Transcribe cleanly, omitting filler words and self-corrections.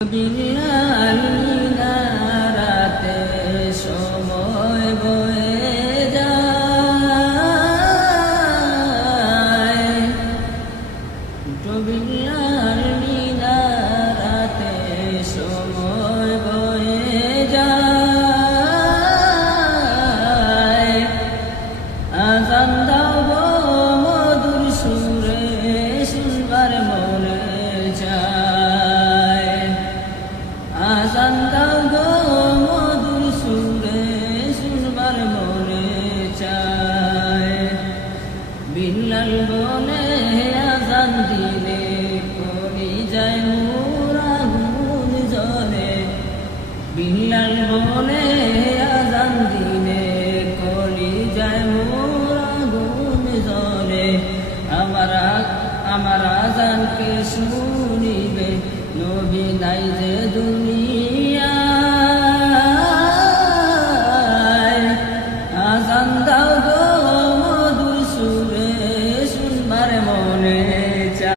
বিলাল মিনারাতে সময় বয়ে যায়, বিলাল মিনারাতে সময় বয়ে যায়। আজান দাও গো মধুর সুরে শুনবার মনে চায়, আজান দাও গো মধুর সুরে শুনবার মনে চায়। বিলাল বলে আজান দিলে করি যায় মোর আগুন জ্বলে, বিলাল বলে আজান দিলে করি যায় মোর আগুন জ্বলে। আমার আজানকে শুনিবে নবী নাই যে দুনিয়া